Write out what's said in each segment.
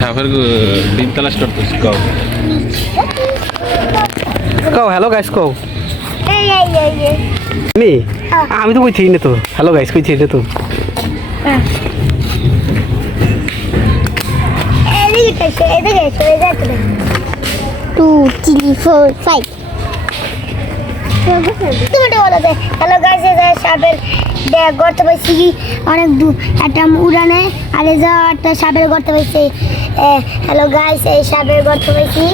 সাপের ডিম তালাশ করতেছি কও কও হ্যালো গাইস কও এই আমি তো কইছি না তো হ্যালো গাইস কইছি না তো এদিকে এদিকে 2 3 4 5 হ্যালো গাইস সাপের গর্ত পাইছি অনেক দূর একটা উড়ানে আর এই যে একটা সাপের গর্ত পাইছি হ্যালো গাইস এই সাপের গর্ত পাইছি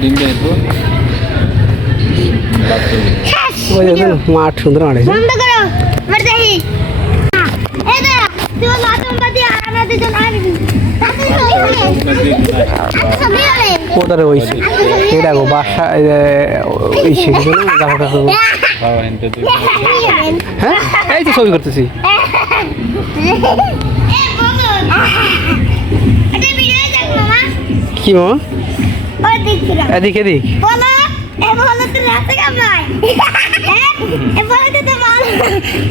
ডিম দেবো ওই যে মাঠ সুন্দর মাঠ বন্ধ করো এবার দেখি এই দে তুই লাটম বাদি আর আমরা দুজন আইবি কোথারে হইছে এই দেখো বাসা এই শিখবে না জায়গাটা তো হ্যাঁ এই তো ছবি করতেছি কি মামা এদিক এদিক বলো এ বলো তো রাতে কামাই এ বলো তো ভালো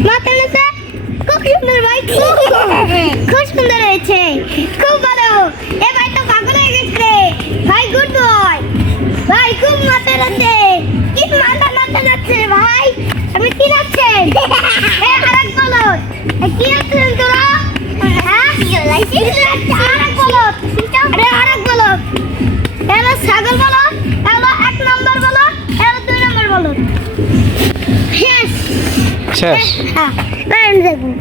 মাথা নাতে খুব সুন্দর ভাই খুব সুন্দর হয়েছে খুব ভালো এ ভাই তো পাগল হয়ে গেছে ভাই গুড বয় ভাই খুব মাথা নাতে কি মাথা নাতে যাচ্ছে ভাই আমি কি নাচছে এ আরেক বলো কি আছেন তোরা হ্যাঁ কি নাচছে আরেক বলো আরে আরেক বলো এলো ছাগল বলো এলো 1 নাম্বার বলো এলো 2 নাম্বার বলো শেষ শেষ হ্যাঁ দেখুন